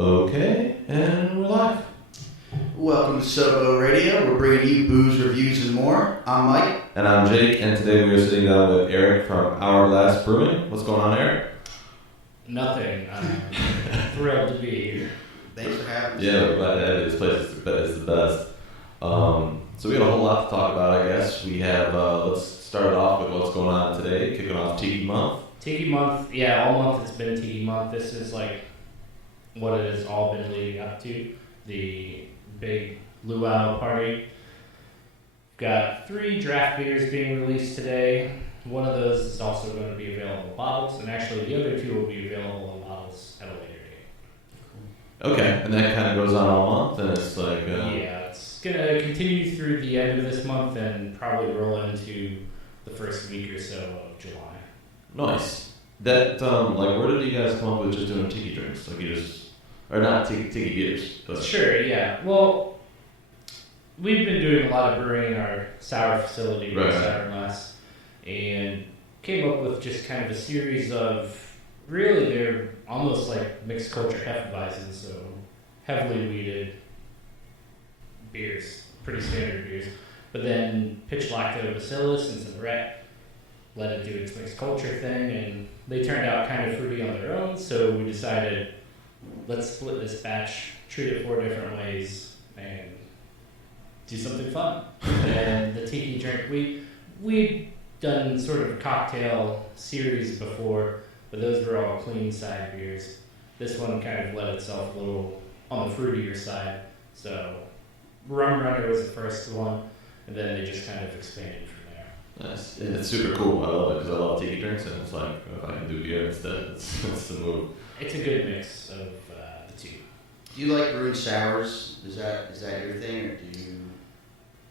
Okay, and we're live. Welcome to SoBo Radio. We're bringing you booze, reviews, and more. I'm Mike. And I'm Jake, and today we are sitting down with Eric from Hourglass Brewing. What's going on, Eric? Nothing. I'm thrilled to be here. Thanks for having us. Yeah, we're glad to have you. This place is the best. So we got a whole lot to talk about, I guess. We have, let's start off with what's going on today, kicking off Tiki Month. Tiki Month, yeah, all month it's been Tiki Month. This is like what it has all been leading up to, the big luau party. Got 3 draft beers being released today. One of those is also going to be available in bottles, and actually the other 2 will be available in bottles at a later date. Okay, and that kind of goes on all month, and it's like... Yeah, it's going to continue through the end of this month and probably roll into the first week or so of July. Nice. That, where did you guys come up with just doing tiki drinks? Like you just... Or not tiki beers. But... Sure, yeah. Well, we've been doing a lot of brewing in our sour facility with Hourglass, and came up with just kind of a series of, really they're almost like mixed culture Hefeweizen, so heavily weeded beers, pretty standard beers. But then pitch lactobacillus and some ret, let it do its mixed culture thing, and they turned out kind of fruity on their own, so we decided, let's split this batch, treat it 4 different ways, and do something fun. And the tiki drink, we'd done sort of cocktail series before, but those were all clean side beers. This one kind of led itself a little on the fruitier side. So Rum Runner was the first one, and then they just kind of expanded from there. Nice. Yeah, it's super cool. I love it because I love tiki drinks, and it's like, if I can do beer instead, it's the move. It's a good mix of the 2. Do you like brewing sours? Is that your thing, or do you?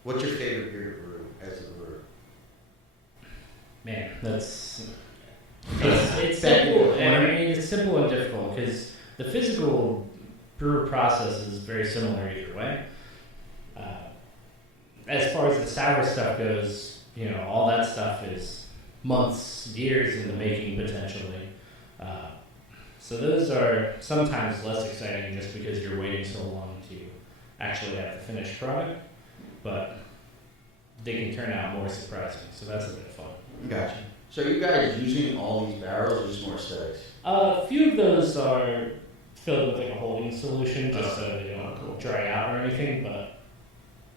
What's your favorite beer to brew as a brewer? Man, it's simple. And I mean, it's simple and difficult because the physical brew process is very similar either way. As far as the sour stuff goes, all that stuff is months, years in the making potentially. So those are sometimes less exciting just because you're waiting so long to actually have the finished product, but they can turn out more surprising, so that's a bit of fun. Gotcha. So are you guys using all these barrels or just more aesthetics? A few of those are filled with like a holding solution just so they don't dry out or anything, but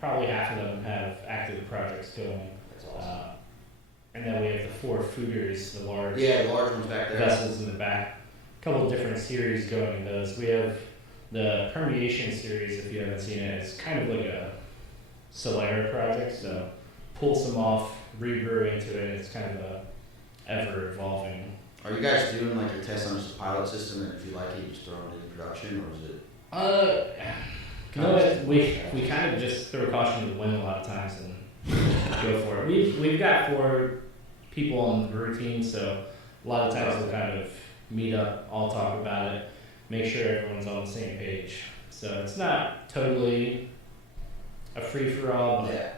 probably half of them have active projects going. That's awesome. And then we have the 4 fooders, the large ones back there. vessels in the back. A couple of different series going in those. We have the Permeation series, if you haven't seen it. It's kind of like a Solera project, so pull some off, rebrew into it. It's kind of a ever-evolving. Are you guys doing like a test on just a pilot system, and if you like it, you just throw it into production, or is it? No, we kind of just throw caution to the wind a lot of times and go for it. We've got 4 people on the brew team, so a lot of times we'll kind of meet up, all talk about it, make sure everyone's on the same page. So it's not totally a free-for-all, but... Yeah.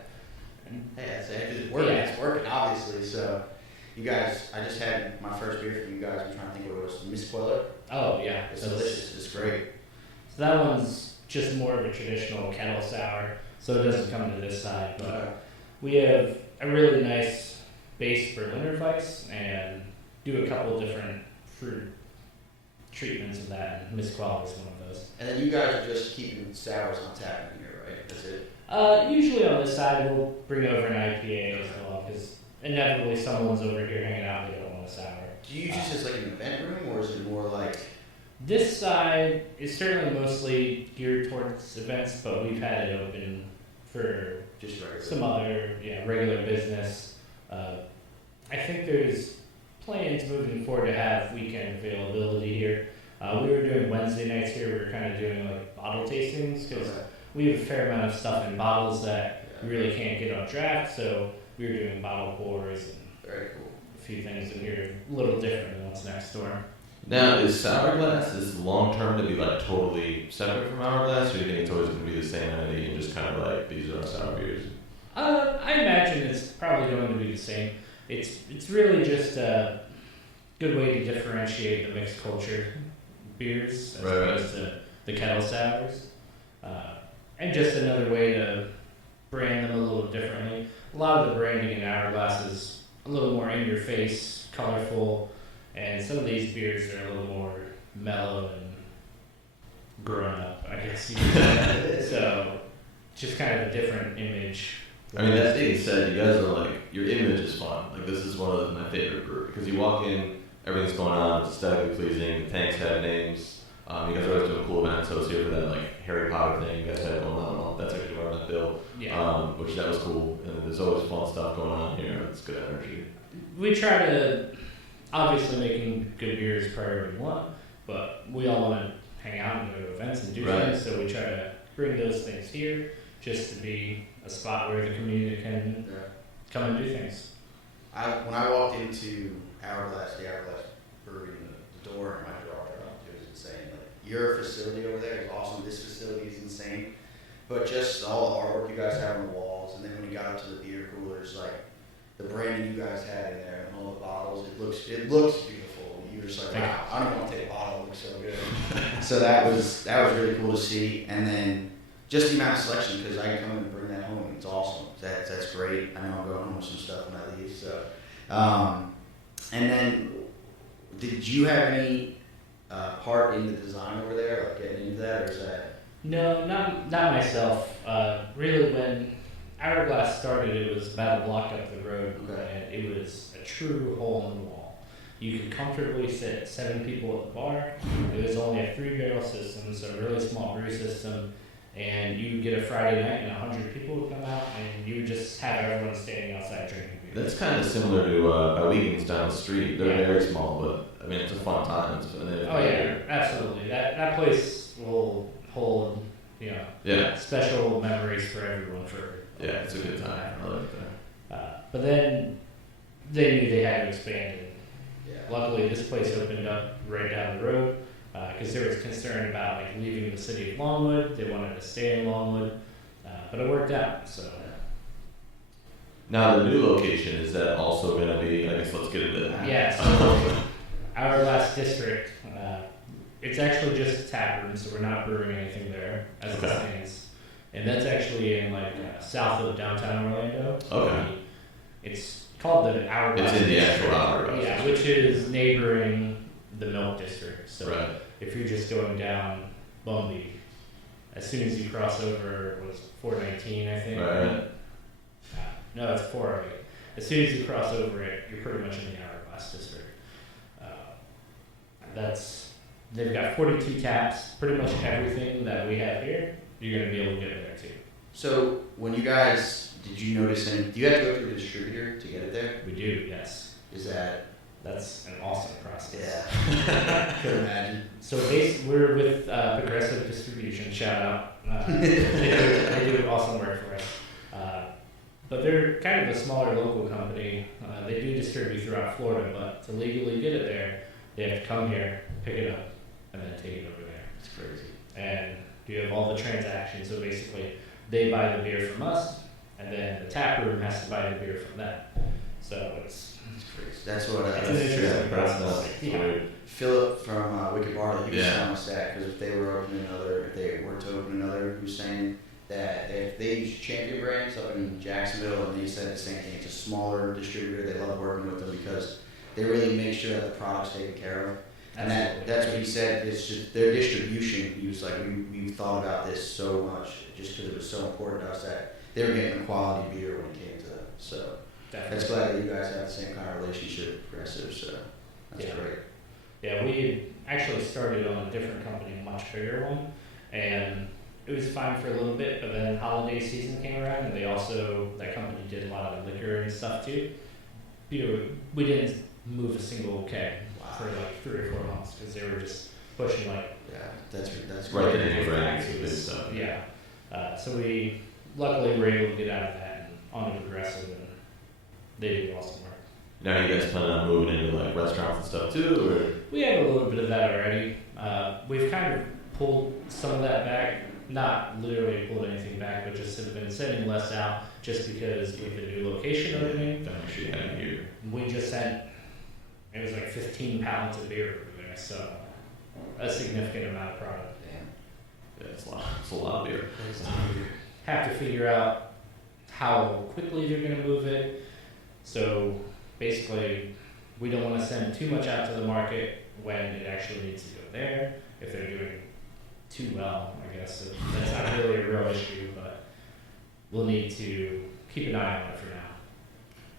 Hey, that's it. It's working. Yeah. It's working, obviously. So, you guys, I just had my first beer from you guys. I'm trying to think what it was. Miss Queller. Oh, yeah. It's delicious. It's great. So that one's just more of a traditional kettle sour, so it doesn't come to this side. But we have a really nice base Berliner Weiss and do a couple different fruit treatments of that, and Miss Queller is one of those. And then you guys are just keeping sours on tap in here, right? That's it? Usually on this side we'll bring over an IPA as well, because inevitably someone's over here hanging out, they don't want a sour. Do you use this as like an event room, or is it more like... This side is certainly mostly geared towards events, but we've had it open for just some other regular business. I think there's plans moving forward to have weekend availability here. We were doing Wednesday nights here, we were kind of doing like bottle tastings, because we have a fair amount of stuff in bottles that we really can't get on draft, so we were doing bottle pours and very cool. A few things in here a little different than what's next door. Now, is Hourglass long term to be like totally separate from Hourglass, or do you think it's always going to be the same entity and just kind of like these are our sour beers? I imagine it's probably going to be the same. It's really just a good way to differentiate the mixed culture beers as opposed to the kettle sours, and just another way to brand them a little differently. A lot of the branding in Hourglass is a little more in your face, colorful, and some of these beers are a little more mellow and grown up, I guess you could say. So just kind of a different image. I mean, that being said, you guys are like, your image is fun. Like, this is one of my favorite breweries because you walk in, everything's going on, it's aesthetically pleasing, the tanks have names. You guys are always doing cool events. I was here for that like Harry Potter thing you guys had going on. That's actually where I met Bill, which that was cool. And there's always fun stuff going on here. It's good energy. We try to, obviously making good beer is priority one, but we all want to hang out and go to events and do things, so we try to bring those things here just to be a spot where the community can come and do things. When I walked into the Hourglass Brewing, the door and my jaw dropped. It was insane. Like, your facility over there is awesome. This facility is insane. But just all the artwork you guys have on the walls, and then when you got up to the beer coolers, like the branding you guys had in there and all the bottles, it looks beautiful. You're just like, wow, I don't want to take a bottle. It looks so good. So that was really cool to see. And then just the amount of selection, because I can come and bring that home. It's awesome. That's great. I know I'll go home with some stuff when I leave. So, and then did you have any part in the design over there, like getting into that, or is that? No, not myself. Really, when Hourglass started, it was about a block up the road, and it was a true hole in the wall. You could comfortably sit 7 people at the bar. It was only a 3-barrel system, so a really small brew system. And you would get a Friday night and 100 people would come out, and you would just have everyone standing outside drinking beer. That's kind of similar to Weekends down the street. They're very small, but I mean, it's a fun time. Absolutely. That place will hold, special memories for everyone. Yeah, it's a good time. I like that. But then they knew they had to expand it. Luckily, this place opened up right down the road because there was concern about like leaving the city of Longwood. They wanted to stay in Longwood, but it worked out. So. Now the new location, is that also going to be? I guess let's get into that. Yeah. So Hourglass District. It's actually just a tap room, so we're not brewing anything there as it stands. And that's actually in south of downtown Orlando. Okay. It's called the Hourglass. It's in the actual Hourglass. Yeah, which is neighboring the Milk District. So if you're just going down Bumby, as soon as you cross over, it was 419, I think. Right. No, it's 408. As soon as you cross over it, you're pretty much in the Hourglass District. They've got 42 taps. Pretty much everything that we have here, you're going to be able to get there too. So when you guys, did you notice any? Do you have to go through a distributor to get it there? We do, yes. That's an awesome process. Yeah, could imagine. So we're with Progressive Distribution. Shout out. They do awesome work for us. But they're kind of a smaller local company. They do distribute throughout Florida, but to legally get it there, they have to come here, pick it up, and then take it over there. It's crazy. And you have all the transactions. So basically, they buy the beer from us, and then the tap room has to buy the beer from them. So it's crazy. That's what it's an interesting process. Philip from Wicked Barley, he was telling us that because if they were to open another, he was saying that they use Champion Brands up in Jacksonville, and they said the same thing. It's a smaller distributor. They love working with them because they really make sure that the product's taken care of. And that's what he said. It's just their distribution. He was like, we thought about this so much just because it was so important to us that they were getting a quality beer when it came to them. So that's glad that you guys have the same kind of relationship with Progressive. So that's great. Yeah, we actually started on a different company, a much bigger one, and it was fine for a little bit. But then holiday season came around, and that company did a lot of liquor and stuff too. We didn't move a single keg for 3 or 4 months because they were just pushing that's right great. in your stuff. So we luckily were able to get out of that and onto Progressive, and they do awesome work. Now you guys plan on moving into restaurants and stuff too, or? We have a little bit of that already. We've kind of pulled some of that back, not literally pulled anything back, but just have been sending less out just because with the new location opening. Don't actually have it here. We just sent. It was 15 pounds of beer over there, so a significant amount of product. a lot of beer. Have to figure out how quickly they're going to move it. So basically, we don't want to send too much out to the market when it actually needs to go there. If they're doing too well, I guess that's not really a real issue, but we'll need to keep an eye on it for now.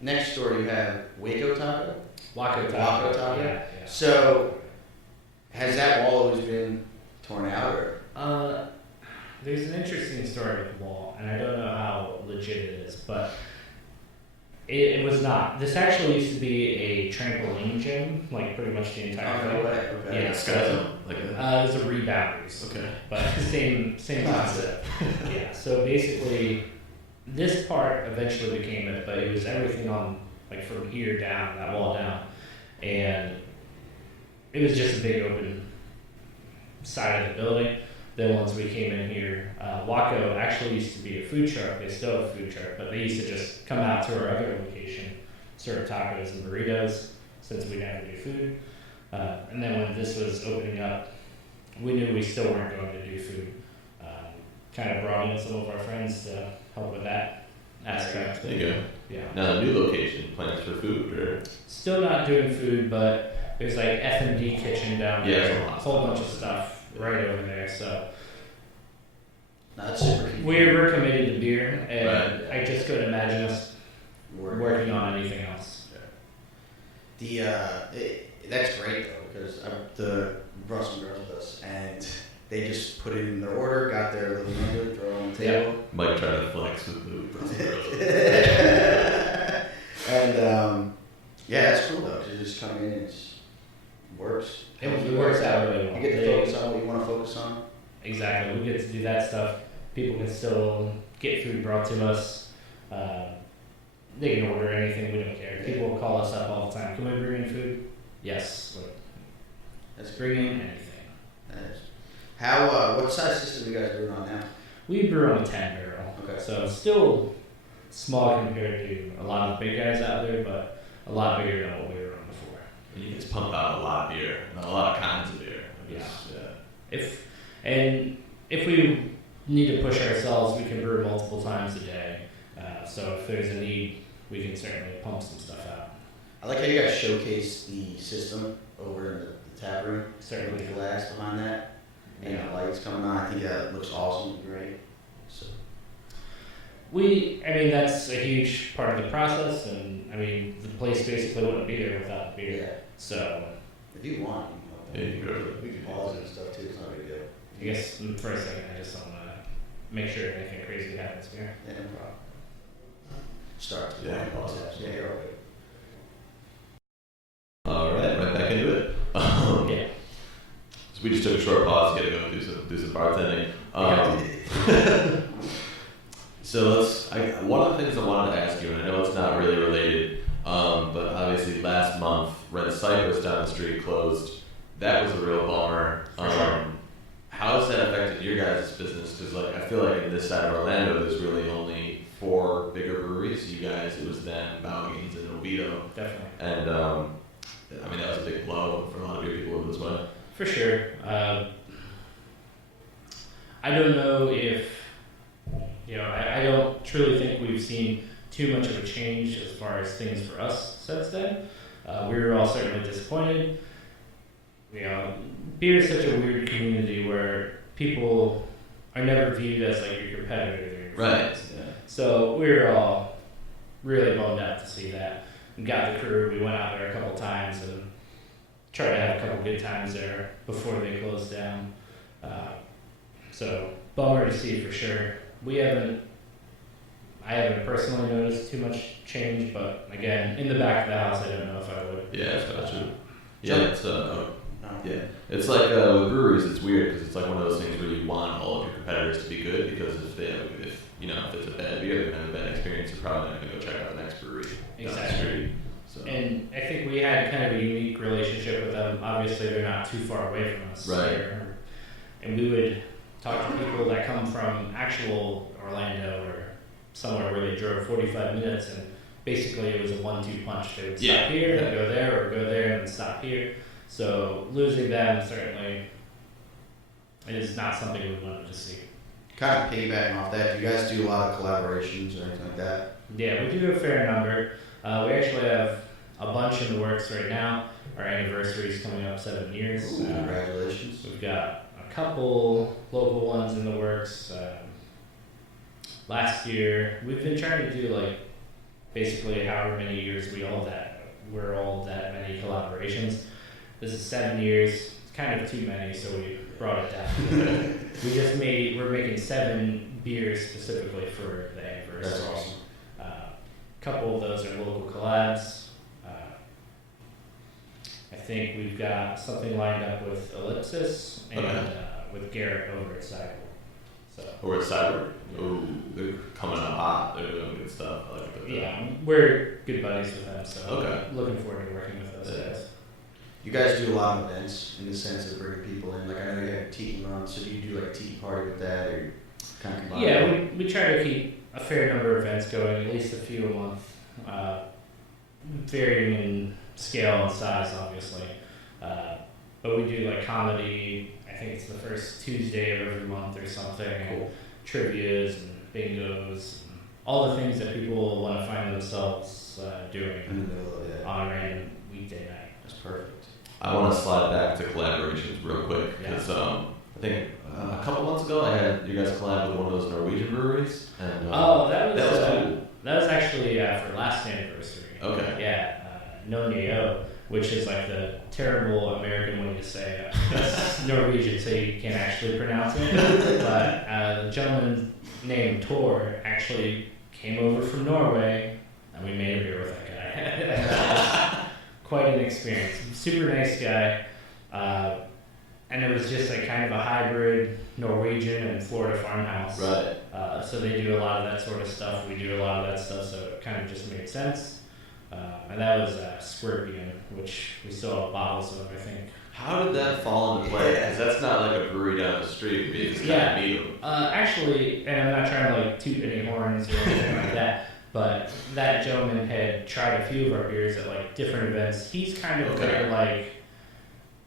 Next door you have Waco Taco. Waco Taco. Yeah. So, has that wall always been torn out, or? There's an interesting story with the wall, and I don't know how legit it is, but it was not. This actually used to be a trampoline gym, like pretty much the entire thing. Okay. Yeah, Sky Zone, like that. it was a rebounders. Okay. But same concept. Yeah. So basically, this part eventually became it, but it was everything on like from here down, that wall down, and it was just a big open side of the building. Then once we came in here, Waco actually used to be a food truck. They still have a food truck, but they used to just come out to our other location, serve tacos and burritos, since we never do food. And then when this was opening up, we knew we still weren't going to do food. Kind of brought in some of our friends to help with that aspect. There you go. Yeah. Now the new location, plans for food, or? Still not doing food, but there's like F&B kitchen down Yeah, there, there's a a lot. whole bunch of stuff right over there. So Not super keen. we're committed to beer, and Right. I just couldn't imagine us working on anything else. That's great though, because the brought some girls with us, and they just put in their order, got their little menu, throw it on the table. Mike trying to flex with the Brussels girls. And yeah, it's cool though, because you just come in and it works. It works out really well. You get to focus on what you want to focus on. Exactly. We get to do that stuff. People can still get food brought to us. They can order anything. We don't care. People will call us up all the time. Can we bring in food? Yes. That's Bring in anything. Nice. How? What size system you guys doing on now? We brew on a 10 barrel. Okay. So still small compared to a lot of big guys out there, but a lot bigger than what we were on before. And you guys pump out a lot of beer, a lot of kinds of beer. If we need to push ourselves, we can brew multiple times a day. So if there's a need, we can certainly pump some stuff out. I like how you guys showcase the system over in the tap room. Certainly. With the glass behind that. And Yeah. the lights coming on. I think that looks awesome. Great. So. That's a huge part of the process, and the place basically wouldn't be there without the beer. Yeah. So If you want, Yeah, you can go. we can pause it and stuff too. It's not a big deal. I guess for a second, I just don't want to make sure anything crazy happens here. Yeah, no problem. Start. Yeah, pause. Yeah, you're all good. All right back into it. Yeah. So we just took a short pause to get to go do some bartending. So one of the things I wanted to ask you, and I know it's not really related, but obviously last month Red Cypress down the street closed. That was a real bummer. For sure. How has that affected your guys' business? Because I feel like in this side of Orlando, there's really only 4 bigger breweries. You guys, it was them, Balgans, and Oviedo. Definitely. And that was a big blow for a lot of your people over this way. For sure. I don't know if, I don't truly think we've seen too much of a change as far as things for us since then. We were all certainly disappointed. Beer is such a weird community where people are never viewed as like your competitors or your friends. Yeah. So we were all really bummed out to see that. We got the crew, we went out there a couple times and tried to have a couple good times there before they closed down. So bummer to see for sure. I haven't personally noticed too much change, but again, in the back of the house, I don't know if I would. Yeah, that's true. Yeah, it's Yeah. It's like with breweries, it's weird because it's like one of those things where you want all of your competitors to be good because if it's a bad beer, they're gonna have a bad experience, you're probably not gonna go check out the next brewery down the street. So. And I think we had kind of a unique relationship with them. Obviously, they're not too far away from us. Right. And we would talk to people that come from actual Orlando or somewhere where they drove 45 minutes, and basically it was a 1-2 punch. They would stop here and go there, or go there and stop here. So losing them certainly is not something we wanted to see. kind of piggybacking off that, do you guys do a lot of collaborations or anything like that? Yeah, we do a fair number. We actually have a bunch in the works right now. Our anniversary is coming up 7 years. Ooh, congratulations. We've got a couple local ones in the works. Last year, we've been trying to do like basically however many years we're all that many collaborations. This is 7 years. It's kind of too many, so we brought it down. We're making 7 beers specifically for the anniversary. That's awesome. A couple of those are local collabs. I think we've got something lined up with Ellipsis and with Garrett over at Cyber. So Over at Cyber? Ooh, they're coming up hot. They're doing good stuff. I like that. yeah, we're good buddies with them, so Okay. looking forward to working with those guys. You guys do a lot of events in the sense of bringing people in. Like I know you have Tiki Month, so do you do like a Tiki party with that, or kind of combine? Yeah, we try to keep a fair number of events going, at least a few a month, varying in scale and size, obviously. But we do like comedy. I think it's the first Tuesday of every month or something. Cool. Trivias and bingos, and all the things that people want to find themselves doing In the middle of it. on a random weekday night. That's perfect. I want to slide back to collaborations real quick because I think a couple months ago I had you guys collab with one of those Norwegian breweries. And, That was cool. That was actually for last anniversary. Okay. Yeah, No, which is like the terrible American way to say Norwegian, so you can't actually pronounce it. But the gentleman named Tor actually came over from Norway, and we made a beer with that guy. And that was quite an experience. Super nice guy. And it was just like kind of a hybrid Norwegian and Florida farmhouse. Right. So they do a lot of that sort of stuff. We do a lot of that stuff, so it kind of just made sense. And that was Scorpion, which we still have bottles of, I think. How did that fall into play? Because that's not like a brewery down the street. You just kind of meet them. Actually, and I'm not trying to like toot any horns or anything like that, but that gentleman had tried a few of our beers at like different events. He's kind of their like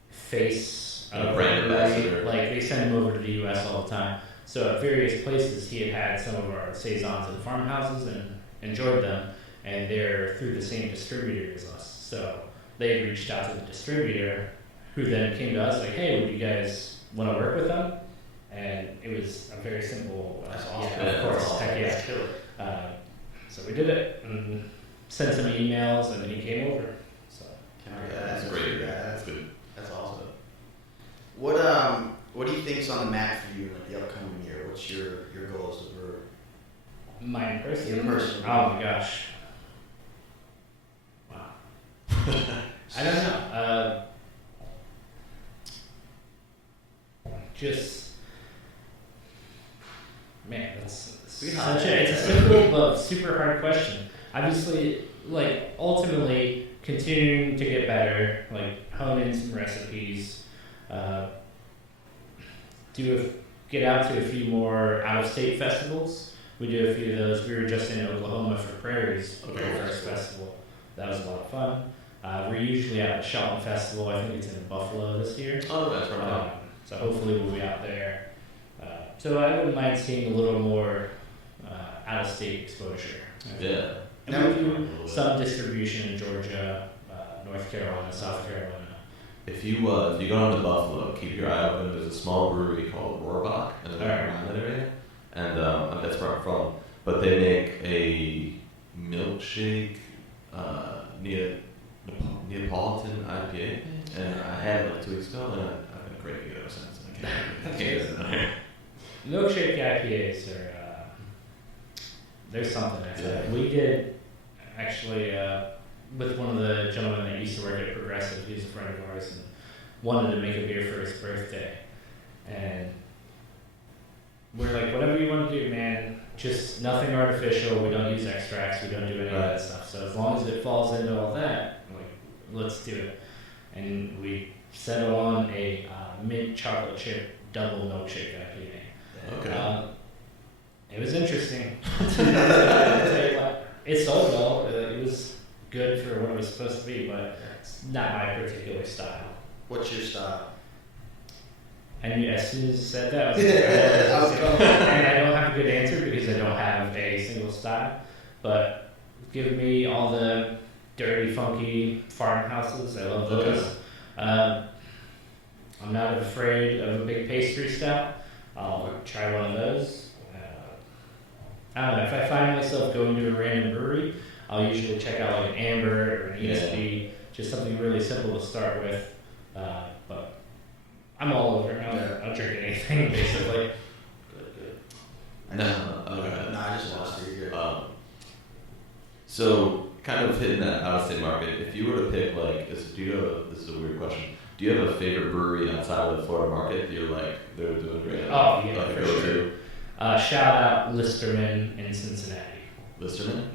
face of brand the brewery. ambassador. Like they send him over to the U.S. all the time. So at various places, he had some of our saisons and farmhouses and enjoyed them. And they're through the same distributor as us. So they reached out to the distributor, who then came to us like, hey, would you guys want to work with them? And it was a very simple, That's awesome. yeah, of course, That's heck yeah. That's killer. So we did it and sent some emails, and then he came over. So That's great. That's good. That's awesome. What do you think's on the map for you in like the upcoming year? What's your goal as a brewer? mine personally. Your personal. Oh my gosh. Wow. I don't know. Just man, that's such it's a simple but super hard question. Obviously, like ultimately continuing to get better, like hone in some recipes, get out to a few more out-of-state festivals. We do a few of those. We were just in Oklahoma for Prairies for our first festival. That was a lot of fun. We're usually at the Shelton Festival. I think it's in Buffalo this year. Oh, that's right. So hopefully we'll be out there. So I wouldn't mind seeing a little more out-of-state exposure. Yeah. And we do some distribution in Georgia, North Carolina, South Carolina. If you go down to Buffalo, keep your eye open. There's a small brewery called Rohrbach in the around that area, and that's where I'm from. But they make a milkshake Neapolitan IPA, and I had it like 2 weeks ago, and I've been craving it ever since. I can't deny. Milkshake IPAs are there's something there. Yeah. We did actually with one of the gentlemen that used to work at Progressive. He's a friend of ours and wanted to make a beer for his birthday, and we're like, whatever you want to do, man. Just nothing artificial. We don't use extracts. We don't do any of that stuff. So as long as it falls into all that, like, let's do it. And we settled on a mint chocolate chip double milkshake IPA. Okay. It was interesting. I'll tell you what, it sold well. It was good for what it was supposed to be, but it's not my particular style. What's your style? And as soon as you said that, I was I was like, going. and give me all the dirty, funky farmhouses. I love those. I'm not afraid of a big pastry stout. I'll try one of those. I don't know, if I find myself going to a random brewery, I'll usually check out like an amber or an ESB, just something really simple to start with. But I'm all over. I'll drink anything basically. No, I just lost it. So, kind of hitting that out-of-state market, if you were to pick, like, this is a weird question, do you have a favorite brewery outside of the Florida market that you're like, they're doing great? Oh, yeah, like for sure. Shout out Listerman in Cincinnati. Listerman,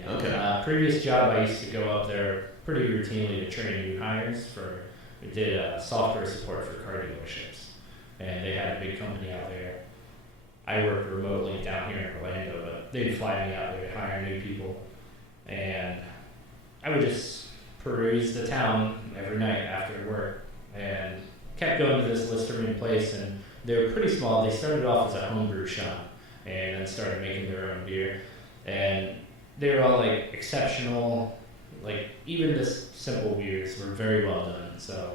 yeah. Okay. Previous job, I used to go up there pretty routinely to train new hires we did software support for car dealerships. And they had a big company out there. I worked remotely down here in Orlando, but they'd fly me out there to hire new people. And I would just peruse the town every night after work and kept going to this Listerman place. And they were pretty small. They started off as a homebrew shop and then started making their own beer. And they were all like exceptional, like even the simple beers were very well done. So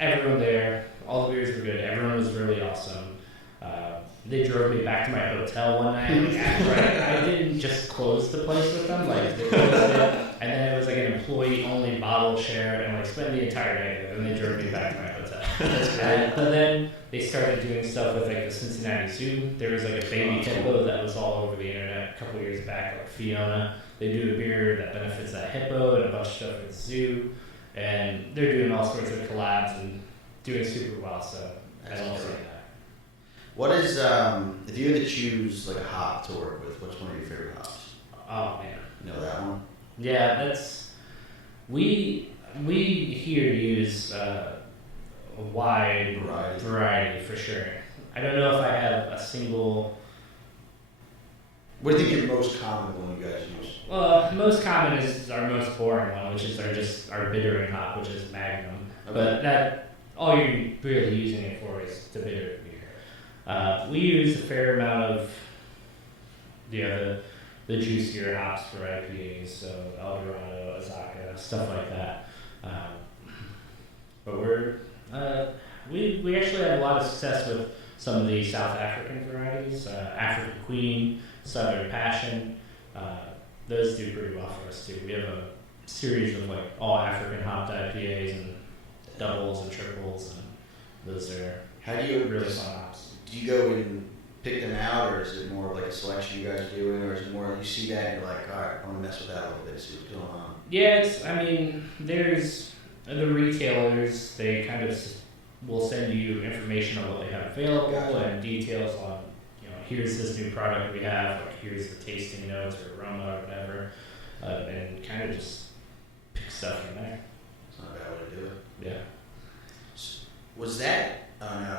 everyone there, all the beers were good. Everyone was really awesome. They drove me back to my hotel one night. Like, after I didn't just close the place with them, like they closed it, and then it was like an employee-only bottle share, and like spent the entire night there. And they drove me back to my hotel. But then they started doing stuff with like the Cincinnati Zoo. There was like a baby hippo that was all over the internet a couple years back, like Fiona. They do a beer that benefits that hippo and a bunch of stuff at the zoo, and they're doing all sorts of collabs and doing super well. So I love seeing that. What is, if you had to choose like a hop to work with, what's one of your favorite hops? Oh man. You know that one? Yeah, we here use a wide variety for sure. I don't know if I have a single. What do you think your most common one you guys use? Most common is our most boring one, which is our bittering hop, which is Magnum. Okay. But that all you're really using it for is the bitter beer. We use a fair amount of the juicier hops for IPAs, so El Dorado, Azaka, stuff like that. But we actually have a lot of success with some of the South African varieties, African Queen, Southern Passion. Those do pretty well for us too. We have a series of like all African hopped IPAs and doubles and triples, and those are really fun hops. Do you go and pick them out, or is it more like a selection you guys are doing, or is it more you see that and you're like, all right, I want to mess with that a little bit, see what's going on? Yeah, there's the retailers, they kind of will send you information on what they have available and details on, here's this new product we have, like here's the tasting notes or aroma or whatever, and kind of just pick stuff from there. It's not a bad way to do it. Yeah. Was that? Oh no,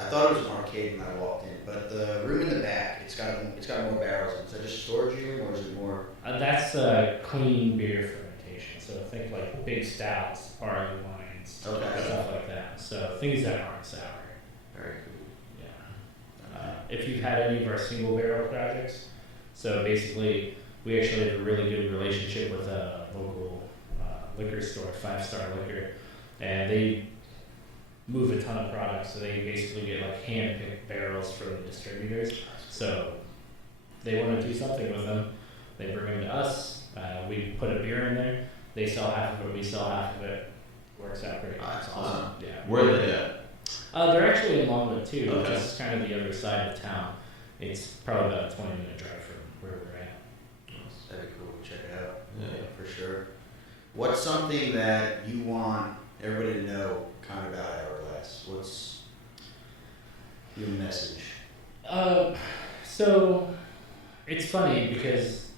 I thought it was an arcade when I walked in, but the room in the back, it's got more barrels. Is that just a storage room, or is it more? That's a clean beer fermentation. So think like big stouts, barley wines, stuff like that. So things that aren't sour. Very cool. Yeah. If you've had any of our single barrel projects, so basically we actually have a really good relationship with a local liquor store, 5 Star Liquor, and they move a ton of products, so they basically get like hand-picked barrels from the distributors. So they want to do something with them, they bring them to us, we put a beer in there, they sell half of it, we sell half of it, works out great. That's awesome. Yeah. Where are they at? They're actually in Longwood too, Okay. just kind of the other side of town. It's probably about a 20-minute drive from where we're at. That'd be cool. Check it out. Yeah. For sure. What's something that you want everybody to know kind of about Hourglass? What's your message? So it's funny because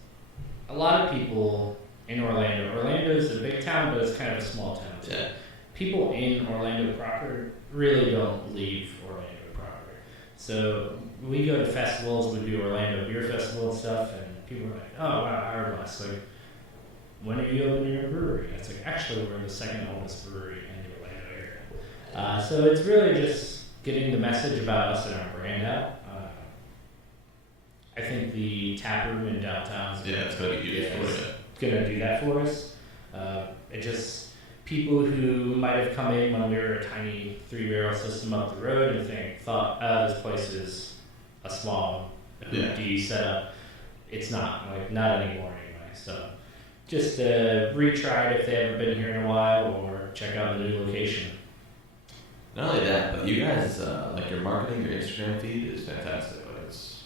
a lot of people in Orlando's a big town, but it's kind of a small town too. Yeah. People in Orlando proper really don't leave Orlando proper. So we go to festivals, we do Orlando Beer Festival and stuff, and people are like, oh wow, Hourglass, like, when are you opening your brewery? And it's like, actually we're the second oldest brewery in the Orlando area. So it's really just getting the message about us and our brand out. I think the tap room in downtown is Yeah, it's gonna be huge for you. gonna do that for us. It just people who might have come in when we were a tiny 3-barrel system up the road and thought, this place is a small hoopty setup. It's not anymore anyway. So just retry it if they haven't been here in a while, or check out the new location. Not only that, but you guys, like your marketing, your Instagram feed is fantastic. Like it's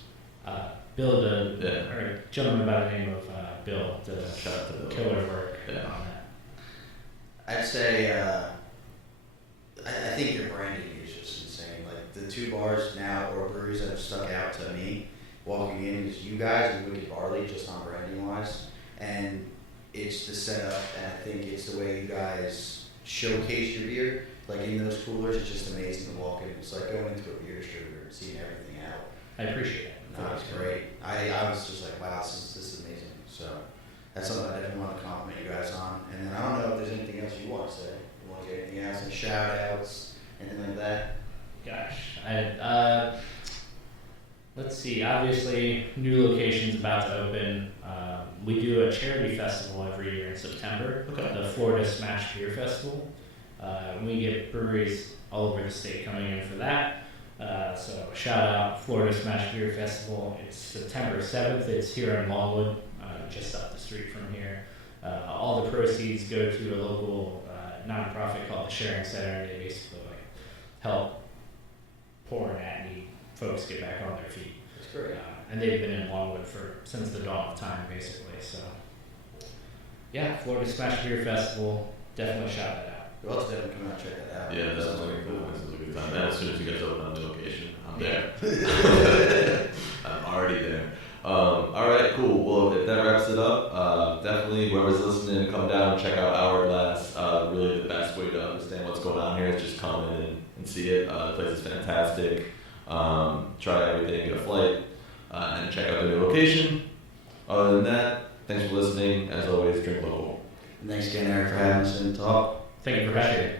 Bill, Yeah. or a gentleman by the name of Bill, does shout out to Bill. killer work Yeah. on that. I'd say I think your branding is just insane. Like the 2 bars now or breweries that have stuck out to me walking in is you guys and Wicked Barley, just on branding wise, and it's the setup, and I think it's the way you guys showcase your beer. Like in those coolers, it's just amazing to walk in. It's like going into a beer distributor and seeing everything out. I appreciate it. No, it's great. I was just like, wow, this is amazing. So that's something I definitely want to compliment you guys on. And then I don't know if there's anything else you want to say. You want to get anything else? Any shout outs? Anything like that? Gosh, let's see. Obviously, new location's about to open. We do a charity festival every year in September, the Florida Smash Beer Festival. We get breweries all over the state coming in for that. So shout out Florida Smash Beer Festival. It's September 7th. It's here in Longwood, just up the street from here. All the proceeds go to a local nonprofit called the Sharing Center. They basically help poor and at-need folks get back on their feet. That's great. And they've been in Longwood since the dawn of time, basically. So, yeah, Florida Smash Beer Festival. Definitely shout that out. You'll have to definitely come out and check that out. Yeah, that's really cool. This is a good time. And as soon as you guys open up the location, I'm there. I'm already there. All right, cool. Well, if that wraps it up, definitely whoever's listening, come down and check out Hourglass. Really, the best way to understand what's going on here is just come in and see it. The place is fantastic. Try everything, get a flight, and check out the new location. Other than that, thanks for listening. As always, drink local. And thanks again, Eric, for having us in to talk. Thank you for having me.